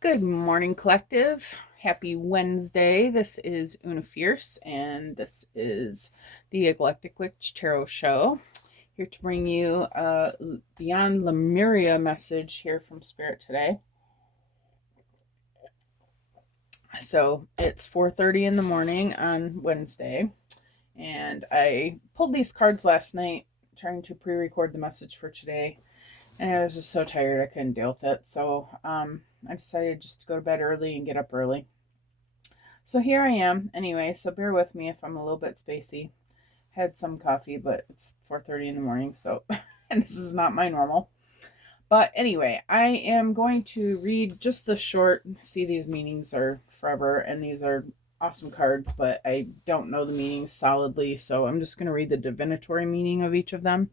Good morning, collective. Happy Wednesday. This is Una Fierce, and this is the Eclectic Witch Tarot Show. Here to bring you a Beyond Lemuria message here from Spirit today. So it's 4:30 in the morning on Wednesday, and I pulled these cards last night trying to pre-record the message for today, and I was just so tired I couldn't deal with it. So I decided just to go to bed early and get up early. So here I am anyway, so bear with me if I'm a little bit spacey. Had some coffee, but it's 4:30 in the morning, so and this is not my normal. But anyway, I am going to read just the short. See, these meanings are forever, and these are awesome cards, but I don't know the meanings solidly, so I'm just going to read the divinatory meaning of each of them.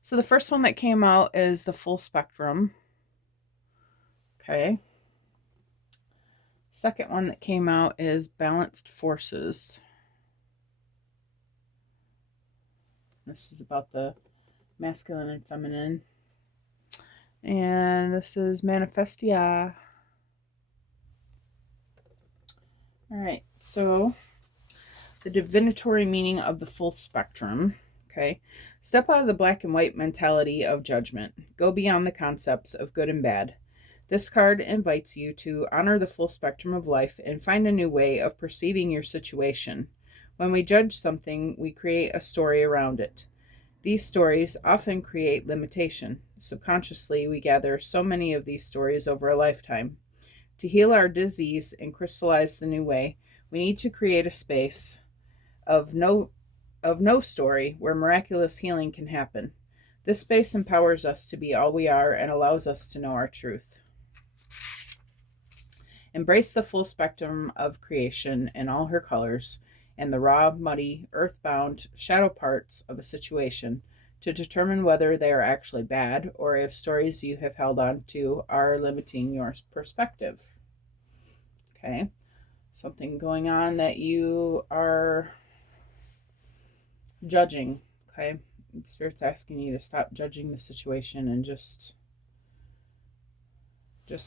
So the first one that came out is the full spectrum. Okay. Second one that came out is balanced forces. This is about the masculine and feminine. And this is Manifestia. All right, so the divinatory meaning of the full spectrum. Okay. Step out of the black and white mentality of judgment. Go beyond the concepts of good and bad. This card invites you to honor the full spectrum of life and find a new way of perceiving your situation. When we judge something, we create a story around it. These stories often create limitation. Subconsciously, we gather so many of these stories over a lifetime. To heal our disease and crystallize the new way, we need to create a space of no story where miraculous healing can happen. This space empowers us to be all we are and allows us to know our truth. Embrace the full spectrum of creation in all her colors and the raw, muddy, earthbound shadow parts of a situation to determine whether they are actually bad or if stories you have held on to are limiting your perspective. Okay, something going on that you are judging. Okay, Spirit's asking you to stop judging the situation and just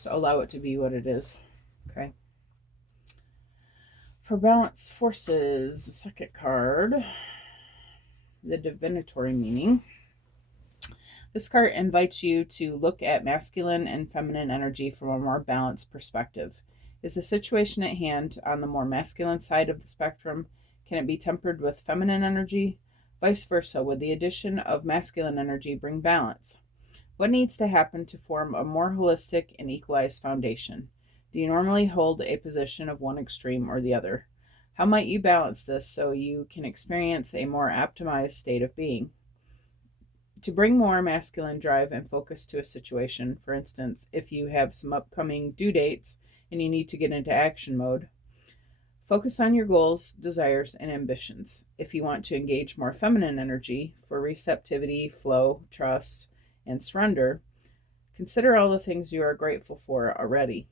allow it to be what it is. Okay. For balanced forces, the second card, the divinatory meaning. This card invites you to look at masculine and feminine energy from a more balanced perspective. Is the situation at hand on the more masculine side of the spectrum? Can it be tempered with feminine energy? Vice versa, would the addition of masculine energy bring balance? What needs to happen to form a more holistic and equalized foundation? Do you normally hold a position of one extreme or the other? How might you balance this so you can experience a more optimized state of being? To bring more masculine drive and focus to a situation, for instance, if you have some upcoming due dates and you need to get into action mode, focus on your goals, desires, and ambitions. If you want to engage more feminine energy for receptivity, flow, trust, and surrender, consider all the things you are grateful for already.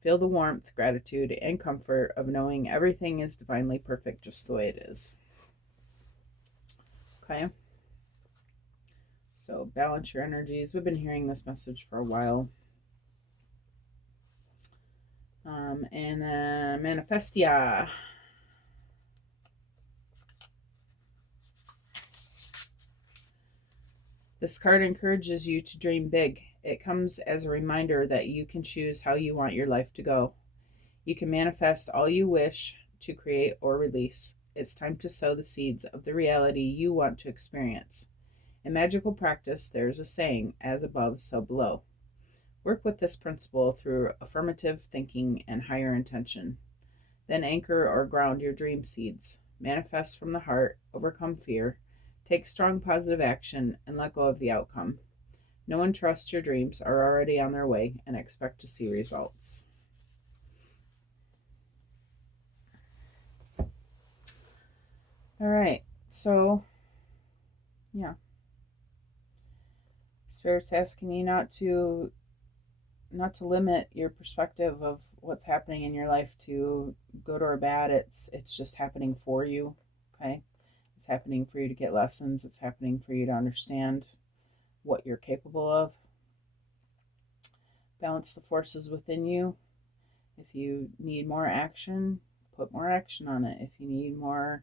Feel the warmth, gratitude, and comfort of knowing everything is divinely perfect just the way it is. Okay? So balance your energies. We've been hearing this message for a while. And Manifestia. This card encourages you to dream big. It comes as a reminder that you can choose how you want your life to go. You can manifest all you wish to create or release. It's time to sow the seeds of the reality you want to experience. In magical practice, there's a saying, as above, so below. Work with this principle through affirmative thinking and higher intention. Then anchor or ground your dream seeds. Manifest from the heart, overcome fear, take strong positive action, and let go of the outcome. Know and trust your dreams are already on their way and expect to see results. All right, so yeah. Spirit's asking you not to limit your perspective of what's happening in your life to good or bad. It's just happening for you. Okay, it's happening for you to get lessons. It's happening for you to understand what you're capable of. Balance the forces within you. If you need more action, put more action on it. If you need more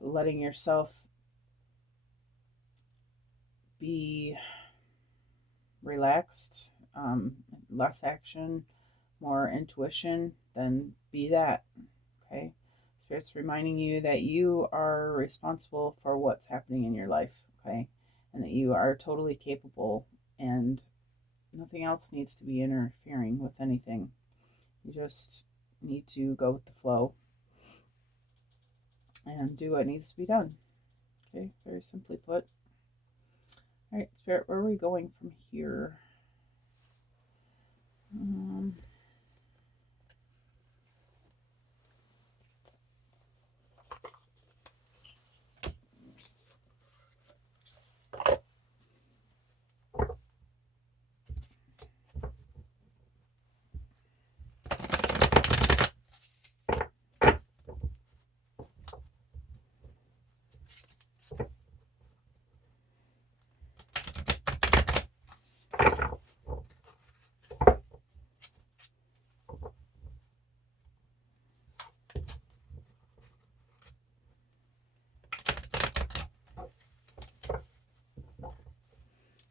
letting yourself be relaxed, less action, more intuition, then be that. Okay. Spirit's reminding you that you are responsible for what's happening in your life. Okay. And that you are totally capable, and nothing else needs to be interfering with anything. You just need to go with the flow and do what needs to be done. Okay. Very simply put. All right, Spirit, where are we going from here?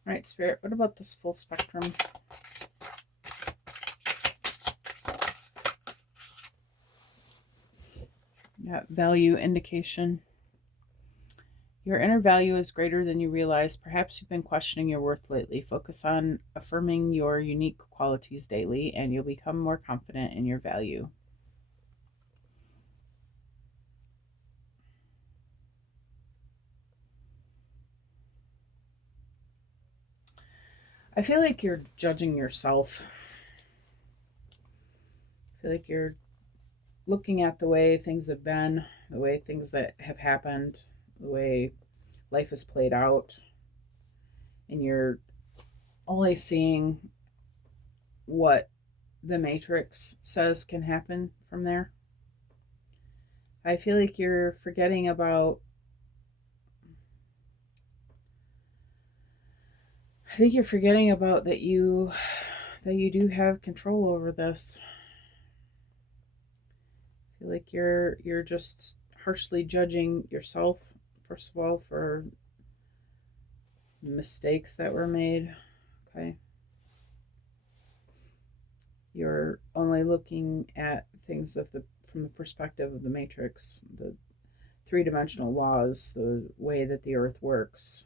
All right, Spirit, what about this full spectrum? Yeah, value indication. Your inner value is greater than you realize. Perhaps you've been questioning your worth lately. Focus on affirming your unique qualities daily, and you'll become more confident in your value. I feel like you're judging yourself. I feel like you're looking at the way things have been, the way things that have happened, the way life is played out, and you're only seeing what the Matrix says can happen from there. I feel like you're forgetting about, I think you're forgetting about that you do have control over this. I feel like you're just harshly judging yourself, first of all, for mistakes that were made. Okay. You're only looking at things from the perspective of the Matrix, the three-dimensional laws, the way that the earth works,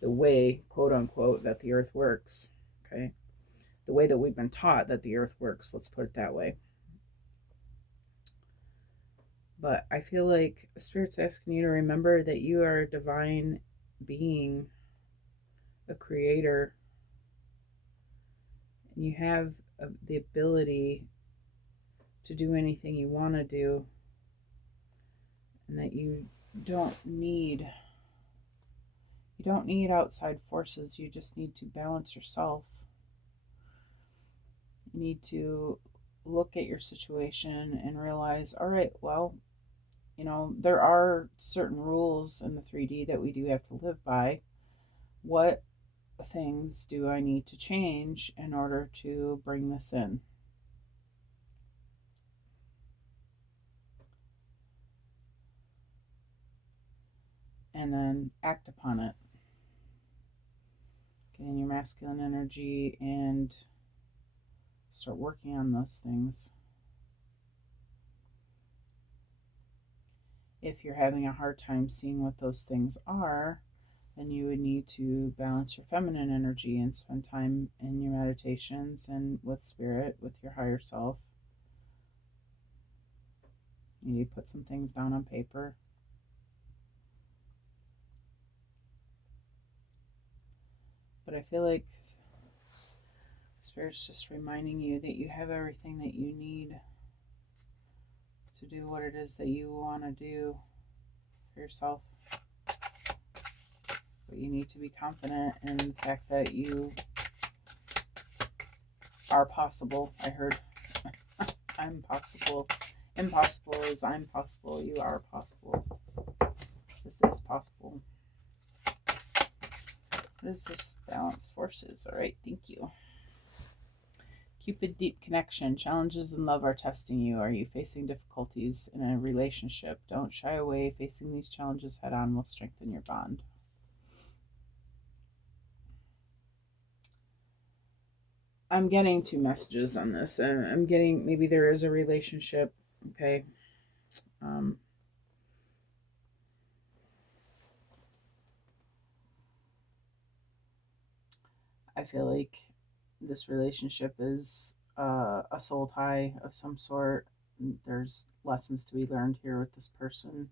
the way, quote unquote, that the earth works. Okay. The way that we've been taught that the earth works, let's put it that way. But I feel like Spirit's asking you to remember that you are a divine being, a creator, and you have the ability to do anything you want to do, and that you don't need outside forces. You just need to balance yourself. You need to look at your situation and realize, all right, well, there are certain rules in the 3D that we do have to live by. What things do I need to change in order to bring this in? And then act upon it. Get in your masculine energy and start working on those things. If you're having a hard time seeing what those things are, then you would need to balance your feminine energy and spend time in your meditations and with Spirit, with your higher self. You need to put some things down on paper. But I feel like Spirit's just reminding you that you have everything that you need to do what it is that you want to do for yourself. But you need to be confident in the fact that you are possible. I heard I'm possible. Impossible is I'm possible. You are possible. This is possible. What is this? Balance forces. All right, thank you. Cupid, deep connection. Challenges in love are testing you. Are you facing difficulties in a relationship? Don't shy away. Facing these challenges head on will strengthen your bond. I'm getting two messages on this. I'm getting maybe there is a relationship. Okay. I feel like this relationship is a soul tie of some sort. There's lessons to be learned here with this person.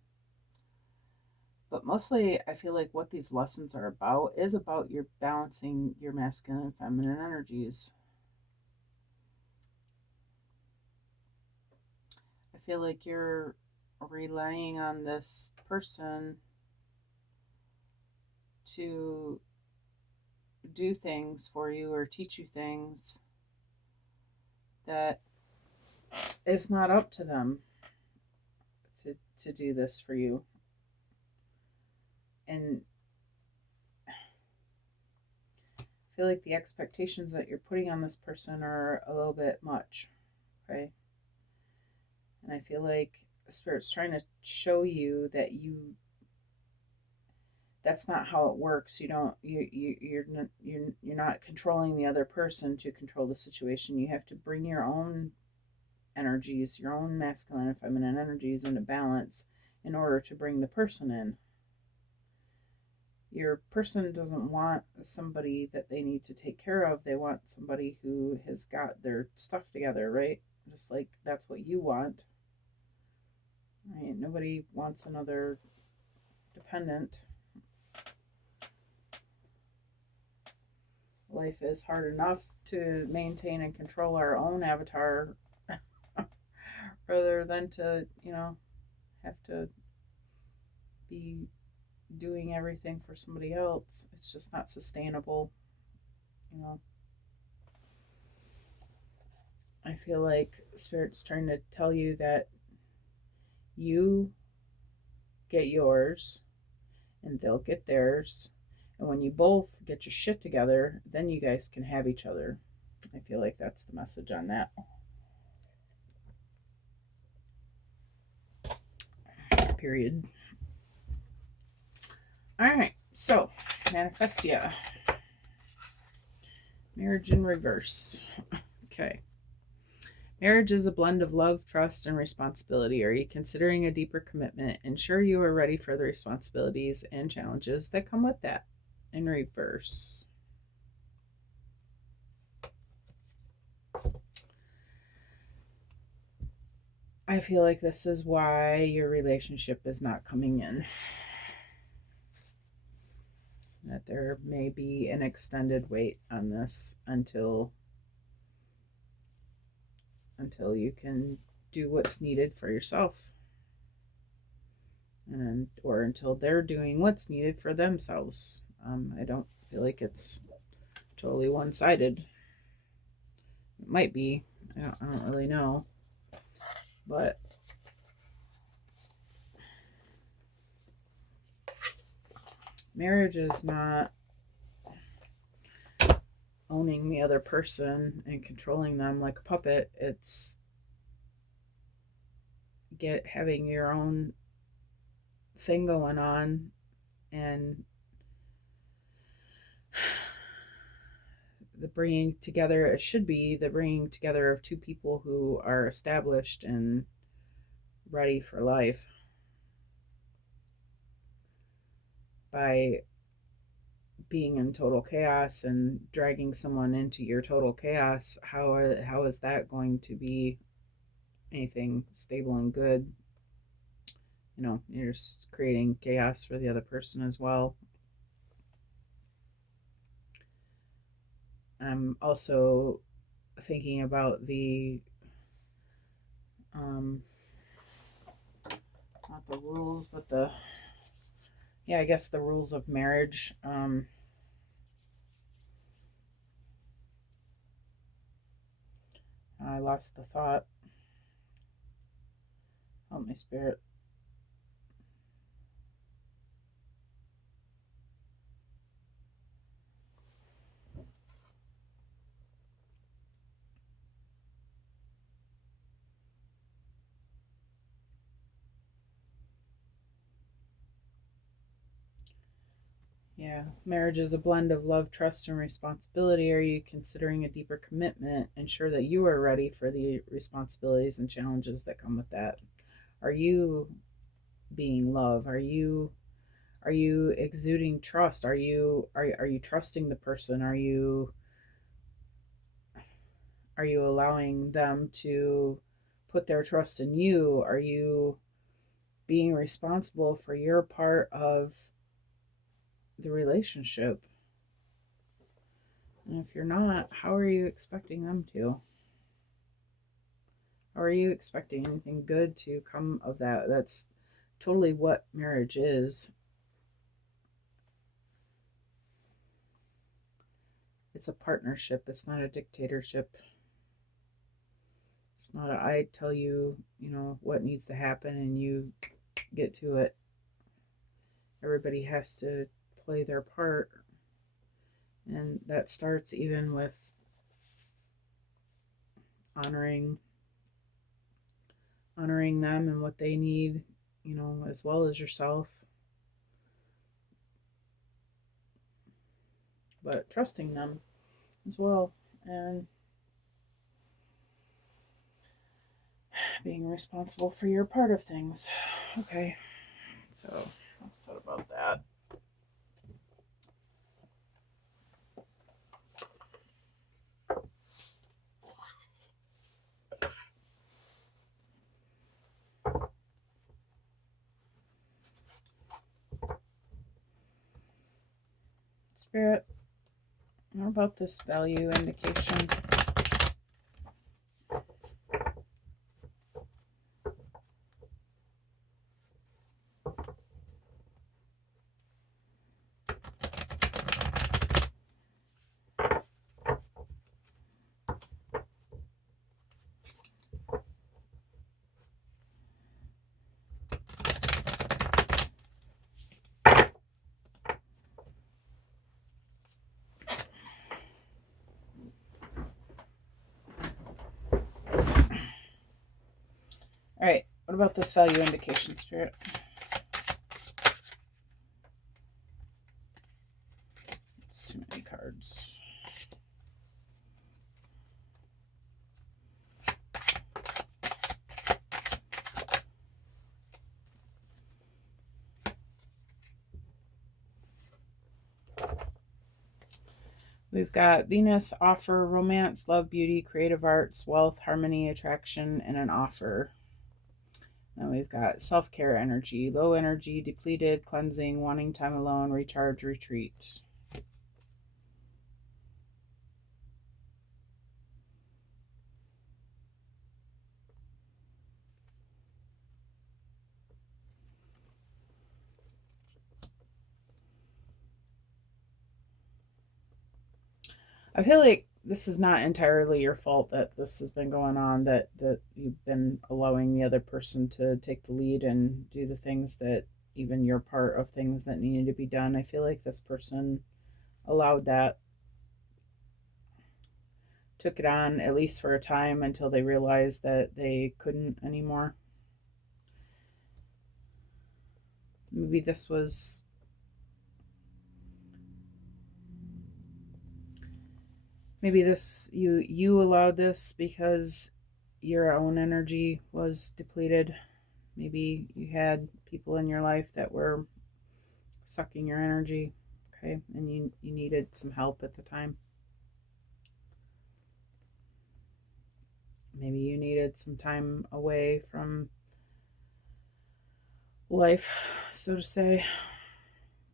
But mostly, I feel like what these lessons are about is about your balancing your masculine and feminine energies. I feel like you're relying on this person to do things for you or teach you things that it's not up to them to do this for you. And I feel like the expectations that you're putting on this person are a little bit much, right? And I feel like Spirit's trying to show you that that's not how it works. You're not controlling the other person to control the situation. You have to bring your own energies, your own masculine and feminine energies into balance in order to bring the person in. Your person doesn't want somebody that they need to take care of. They want somebody who has got their stuff together, right? Just like that's what you want. Right? Nobody wants another dependent. Life is hard enough to maintain and control our own avatar rather than to, have to be doing everything for somebody else. It's just not sustainable, you know. I feel like Spirit's trying to tell you that you get yours and they'll get theirs. And when you both get your shit together, then you guys can have each other. I feel like that's the message on that. Period. All right, so Manifestia. Marriage in reverse. Okay. Marriage is a blend of love, trust, and responsibility. Are you considering a deeper commitment? Ensure you are ready for the responsibilities and challenges that come with that. In reverse. I feel like this is why your relationship is not coming in. That there may be an extended wait on this until you can do what's needed for yourself. Or until they're doing what's needed for themselves. I don't feel like it's totally one-sided. It might be. I don't really know. But marriage is not owning the other person and controlling them like a puppet. It's having your own thing going on, and the bringing together, it should be the bringing together of two people who are established and ready for life. By being in total chaos and dragging someone into your total chaos, how is that going to be anything stable and good? You're just creating chaos for the other person as well. I'm also thinking about the not the rules, but I guess the rules of marriage. I lost the thought. Help me, Spirit. Yeah, marriage is a blend of love, trust, and responsibility. Are you considering a deeper commitment? Ensure that you are ready for the responsibilities and challenges that come with that. Are you being love? Are you exuding trust? Are you trusting the person? Are you allowing them to put their trust in you? Are you being responsible for your part of the relationship? And if you're not, how are you expecting them to? How are you expecting anything good to come of that? That's totally what marriage is. It's a partnership, it's not a dictatorship. It's not I tell you, what needs to happen and you get to it. Everybody has to play their part. And that starts even with honoring them and what they need, as well as yourself. But trusting them as well, and being responsible for your part of things. Okay, so I'm upset about that. Spirit, what about this value indication? All right, what about this value indication, Spirit? It's too many cards. We've got Venus, offer, romance, love, beauty, creative arts, wealth, harmony, attraction, and an offer. Then we've got self-care energy, low energy, depleted, cleansing, wanting time alone, recharge, retreat. I feel like this is not entirely your fault that this has been going on, that you've been allowing the other person to take the lead and do the things that even your part of things that needed to be done. I feel like this person allowed that, took it on at least for a time until they realized that they couldn't anymore. Maybe this was you allowed this because your own energy was depleted. Maybe you had people in your life that were sucking your energy, okay, and you needed some help at the time. Maybe you needed some time away from life, so to say.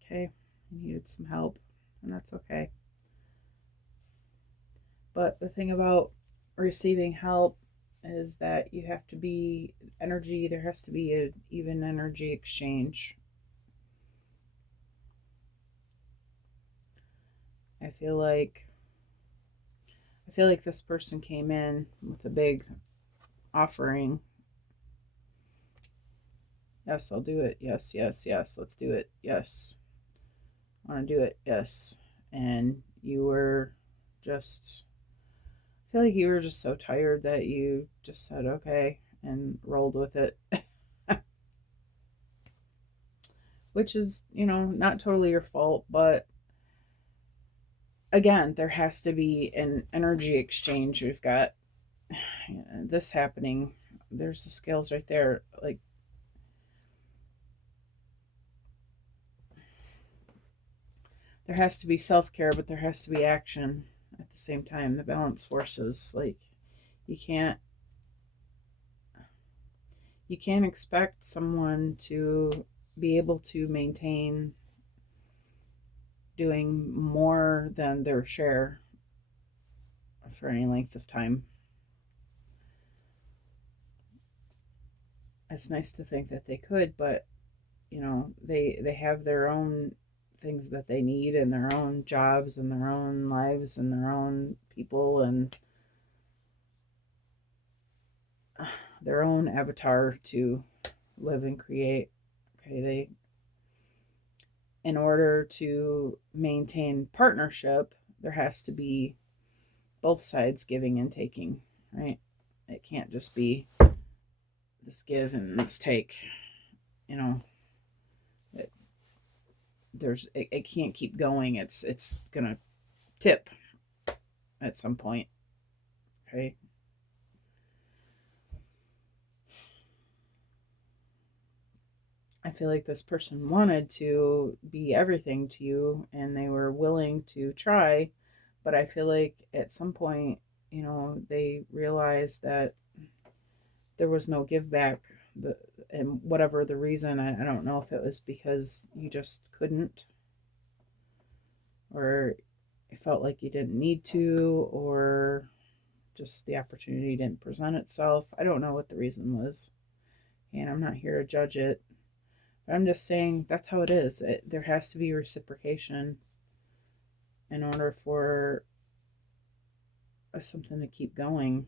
Okay, you needed some help, and that's okay. But the thing about receiving help is that you have to be energy, there has to be an even energy exchange. I feel like this person came in with a big offering. Yes, I'll do it. Yes, yes, yes. Let's do it. Yes. I want to do it. Yes. And you were just, I feel like you were just so tired that you just said okay and rolled with it. which is, not totally your fault, but again, there has to be an energy exchange. We've got this happening. There's the scales right there. Like, there has to be self-care, but there has to be action at the same time. The balance forces, like, you can't expect someone to be able to maintain doing more than their share for any length of time. It's nice to think that they could, but they have their own things that they need, and their own jobs and their own lives and their own people and their own avatar to live and create. Okay, in order to maintain partnership, there has to be both sides giving and taking, right? It can't just be this give and this take. It can't keep going. It's gonna tip at some point. Okay. I feel like this person wanted to be everything to you and they were willing to try, but I feel like at some point, they realized that there was no give back. And whatever the reason, I don't know if it was because you just couldn't, or it felt like you didn't need to, or just the opportunity didn't present itself. I don't know what the reason was, and I'm not here to judge it. But I'm just saying that's how it is. There has to be reciprocation in order for something to keep going.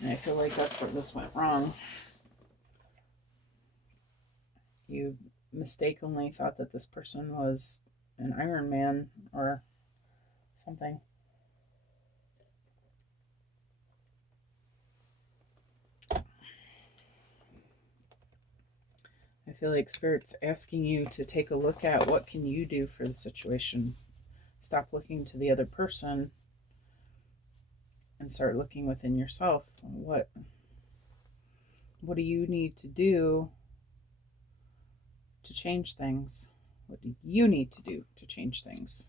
And I feel like that's where this went wrong. You mistakenly thought that this person was an Iron Man or something. I feel like Spirit's asking you to take a look at what can you do for the situation. Stop looking to the other person and start looking within yourself. What do you need to do to change things? What do you need to do to change things?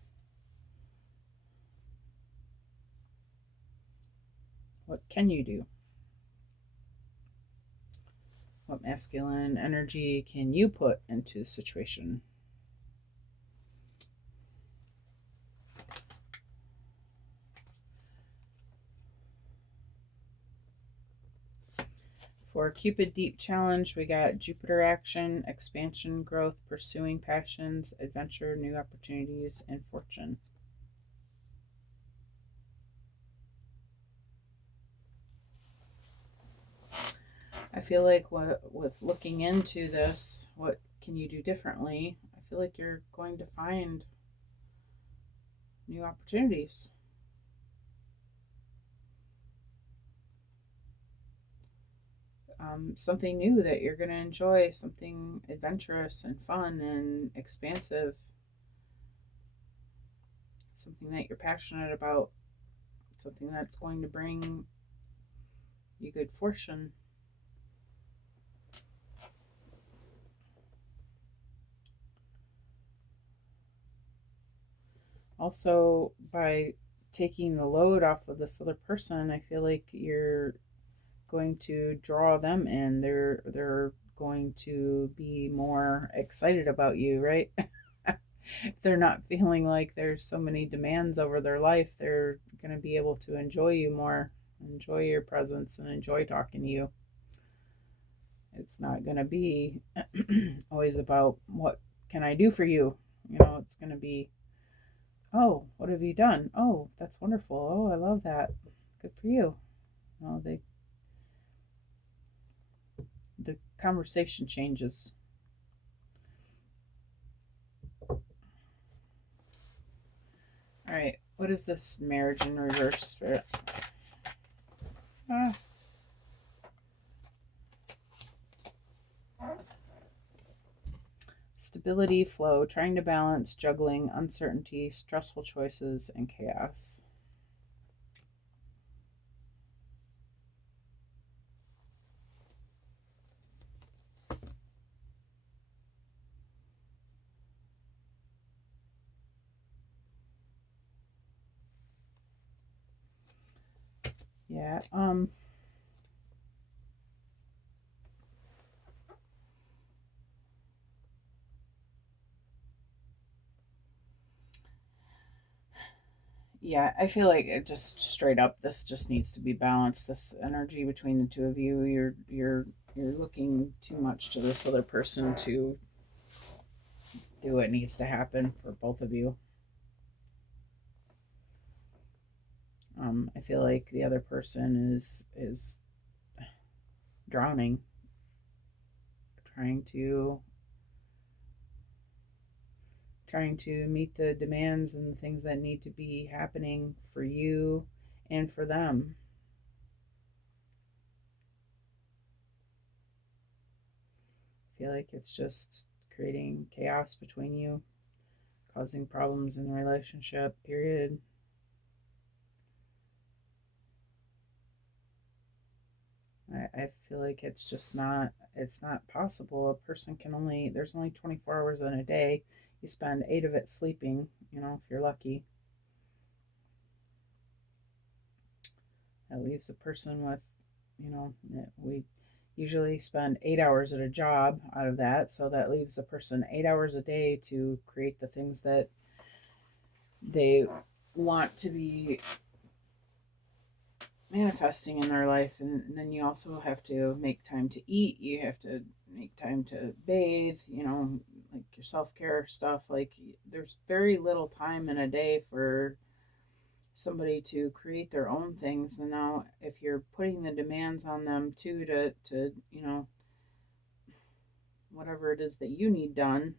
What can you do? What masculine energy can you put into the situation? For Cupid Deep Challenge, we got Jupiter action, expansion, growth, pursuing passions, adventure, new opportunities, and fortune. I feel like with looking into this, what can you do differently? I feel like you're going to find new opportunities. Something new that you're going to enjoy, something adventurous and fun and expansive, something that you're passionate about, something that's going to bring you good fortune. Also, by taking the load off of this other person, I feel like you're going to draw them in. They're going to be more excited about you, right? If they're not feeling like there's so many demands over their life, they're going to be able to enjoy you more, enjoy your presence, and enjoy talking to you. It's not going to be always about what can I do for you. It's going to be, oh, what have you done? Oh, that's wonderful. Oh, I love that. Good for you. The conversation changes. All right, what is this marriage in reverse, Spirit? stability, flow, trying to balance, juggling, uncertainty, stressful choices, and chaos. Yeah, yeah, I feel like it just straight up, this just needs to be balanced. This energy between the two of you, you're looking too much to this other person to do what needs to happen for both of you. I feel like the other person is drowning, trying to meet the demands and the things that need to be happening for you and for them. I feel like it's just creating chaos between you, causing problems in the relationship, period. I feel like it's not possible. A person can only, there's only 24 hours in a day. You spend 8 of it sleeping, if you're lucky. That leaves a person with, we usually spend 8 hours at a job out of that. So that leaves a person 8 hours a day to create the things that they want to be manifesting in their life. And then you also have to make time to eat. You have to make time to bathe, like your self-care stuff. Like there's very little time in a day for somebody to create their own things. And now if you're putting the demands on them too to whatever it is that you need done,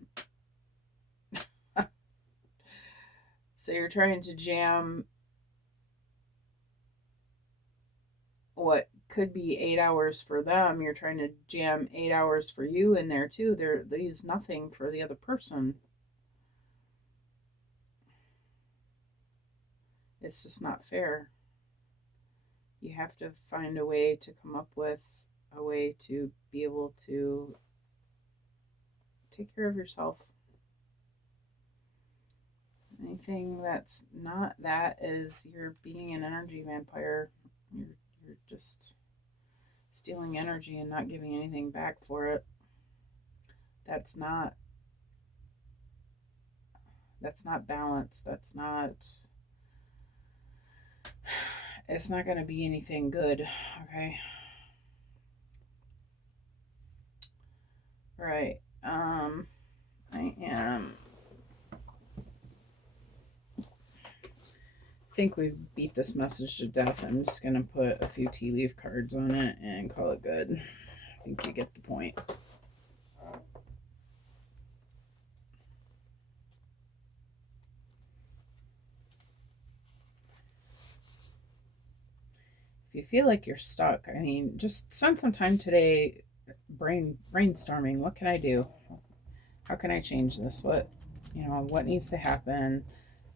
so you're trying to jam what could be 8 hours for them, you're trying to jam 8 hours for you in there too. They use nothing for the other person. It's just not fair. You have to find a way to come up with a way to be able to take care of yourself. Anything that's not that is you're being an energy vampire. You're just stealing energy and not giving anything back for it. That's not balance. It's not going to be anything good. Okay. Right. I think we've beat this message to death. I'm just going to put a few tea leaf cards on it and call it good. I think you get the point. If you feel like you're stuck, just spend some time today brainstorming. What can I do? How can I change this? What needs to happen?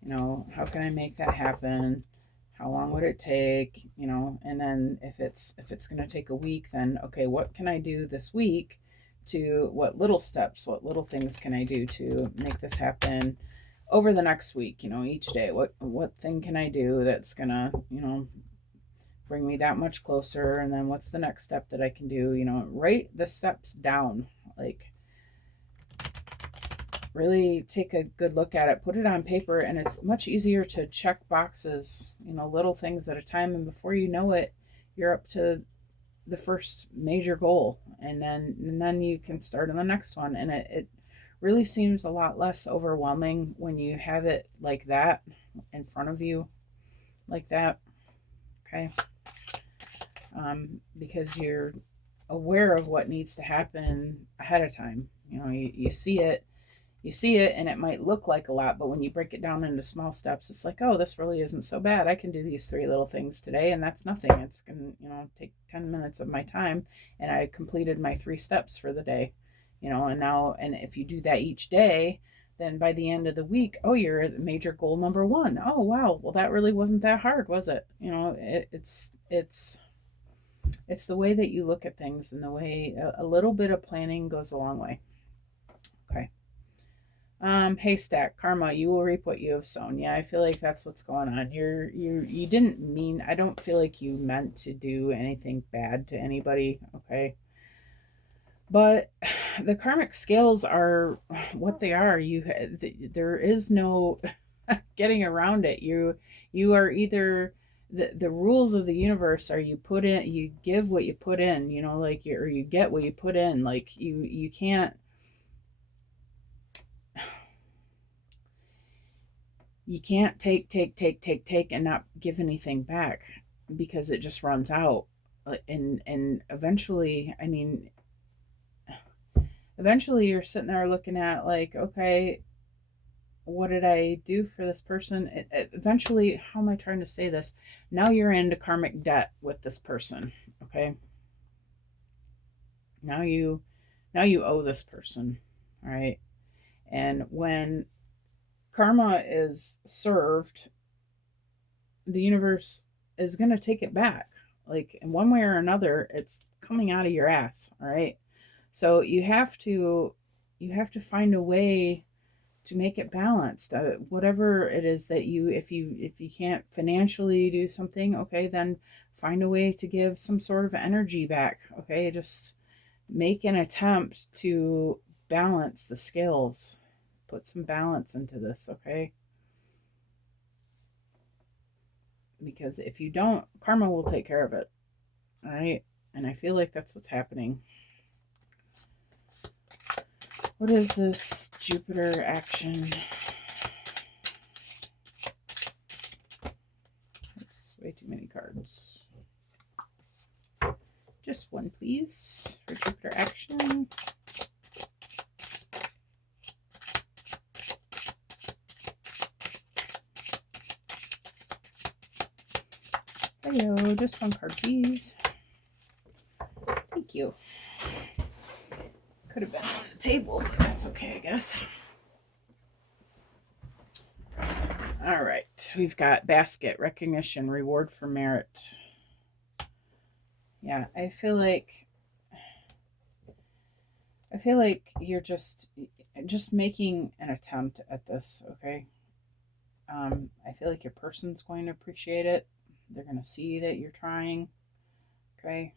How can I make that happen? How long would it take? And then if it's going to take a week, then okay, what can I do this week to what little steps, what little things can I do to make this happen over the next week, each day? What thing can I do that's going to, bring me that much closer? And then what's the next step that I can do? Write the steps down. Like really take a good look at it, put it on paper, and it's much easier to check boxes, little things at a time. And before you know it, you're up to the first major goal, and then you can start on the next one. And it really seems a lot less overwhelming when you have it like that in front of you, like that. Okay. Because you're aware of what needs to happen ahead of time. You see it, and it might look like a lot, but when you break it down into small steps, it's like, oh, this really isn't so bad. I can do these 3 little things today, and that's nothing. It's going to, take 10 minutes of my time, and I completed my 3 steps for the day. and now, and if you do that each day, then by the end of the week, oh, you're at major goal number 1. Oh, wow. Well, that really wasn't that hard, was it? It's the way that you look at things, and the way a little bit of planning goes a long way. Okay. Haystack, karma, you will reap what you have sown. Yeah, I feel like that's what's going on. You didn't mean, I don't feel like you meant to do anything bad to anybody, okay? But the karmic scales are what they are. There is no getting around it. You are either the rules of the universe are you give what you put in, like or you get what you put in. Like you can't take and not give anything back, because it just runs out. And eventually, I mean, eventually you're sitting there looking at, like, okay, what did I do for this person? Eventually, how am I trying to say this? Now you're into karmic debt with this person, okay? Now you owe this person, all right? And when karma is served, the universe is going to take it back. Like, in one way or another, it's coming out of your ass, all right? So you have to find a way to make it balanced. Whatever it is that if you can't financially do something, okay, then find a way to give some sort of energy back, okay? Just make an attempt to balance the scales. Put some balance into this, okay? Because if you don't, karma will take care of it, all right? And I feel like that's what's happening. What is this Jupiter action? That's way too many cards. Just one, please, for Jupiter action. Hello, just one card, please. Thank you. Could have been on the table, but that's okay, I guess. All right, we've got basket, recognition, reward for merit. Yeah, I feel like you're just making an attempt at this, okay? I feel like your person's going to appreciate it. They're going to see that you're trying, okay?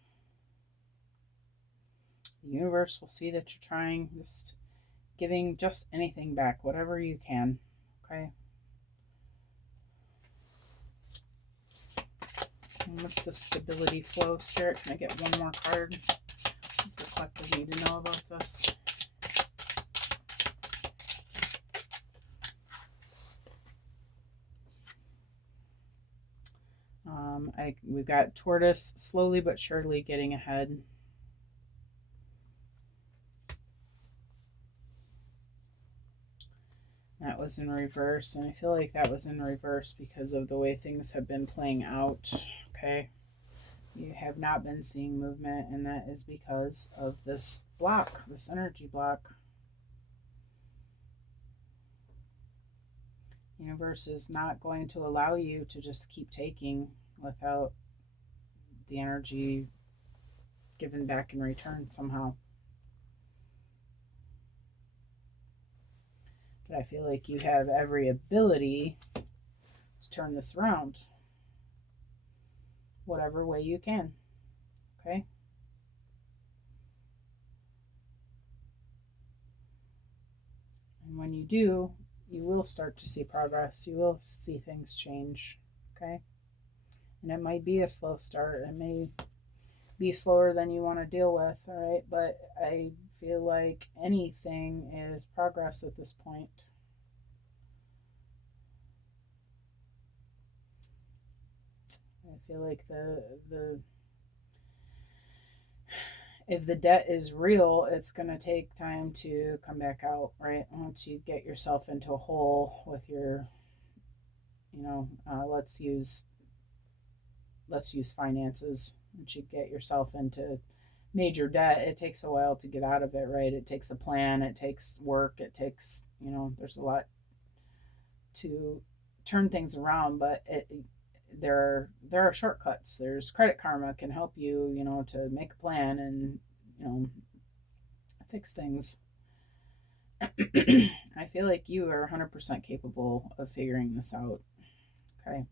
The universe will see that you're trying, just giving just anything back, whatever you can, okay? And what's the stability flow, Spirit? Can I get one more card? What does the collective need to know about this? We've got tortoise slowly but surely getting ahead. That was in reverse, and I feel like that was in reverse because of the way things have been playing out, okay? You have not been seeing movement, and that is because of this block, this energy block. The universe is not going to allow you to just keep taking without the energy given back in return somehow. But I feel like you have every ability to turn this around, whatever way you can, okay? And when you do, you will start to see progress. You will see things change, okay? And it might be a slow start. It may be slower than you want to deal with, all right? But I feel like anything is progress at this point. I feel like the if the debt is real, it's going to take time to come back out, right? Once you get yourself into a hole with your, let's use finances. Once you get yourself into major debt, it takes a while to get out of it, right? It takes a plan, it takes work, it takes, there's a lot to turn things around, but there are shortcuts. There's Credit Karma can help you, to make a plan and, fix things. I feel like you are 100% capable of figuring this out. Okay.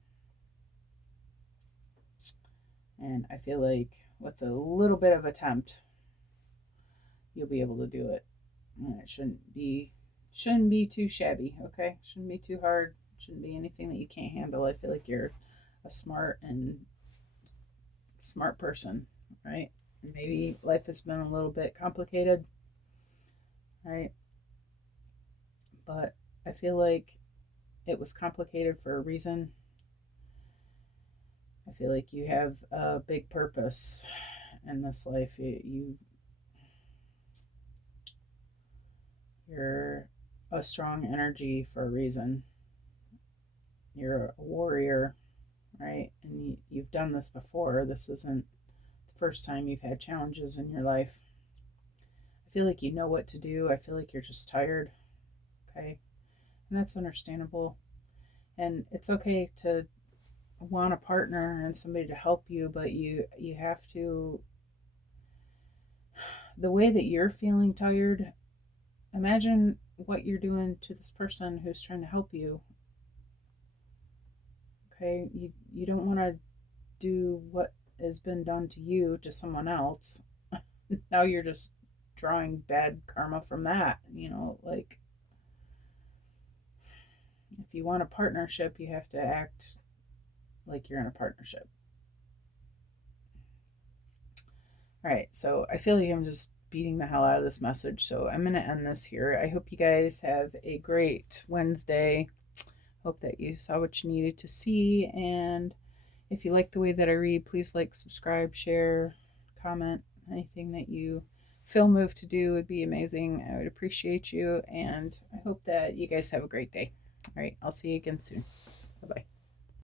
And I feel like with a little bit of attempt, you'll be able to do it. And it shouldn't be too shabby, okay? Shouldn't be too hard. Shouldn't be anything that you can't handle. I feel like you're a smart person, right? Maybe life has been a little bit complicated, right? But I feel like it was complicated for a reason. I feel like you have a big purpose in this life. You're a strong energy for a reason. You're a warrior, right? And you've done this before. This isn't the first time you've had challenges in your life. I feel like you know what to do. I feel like you're just tired, okay? And that's understandable. And it's okay to want a partner and somebody to help you, but you have to, the way that you're feeling tired, imagine what you're doing to this person who's trying to help you. Okay, you don't want to do what has been done to you to someone else. Now you're just drawing bad karma from that, like, if you want a partnership, you have to act like you're in a partnership. All right, so I feel like I'm just beating the hell out of this message, so I'm going to end this here. I hope you guys have a great Wednesday. Hope that you saw what you needed to see, and if you like the way that I read, please like, subscribe, share, comment. Anything that you feel moved to do would be amazing. I would appreciate you, and I hope that you guys have a great day. All right, I'll see you again soon. Bye-bye.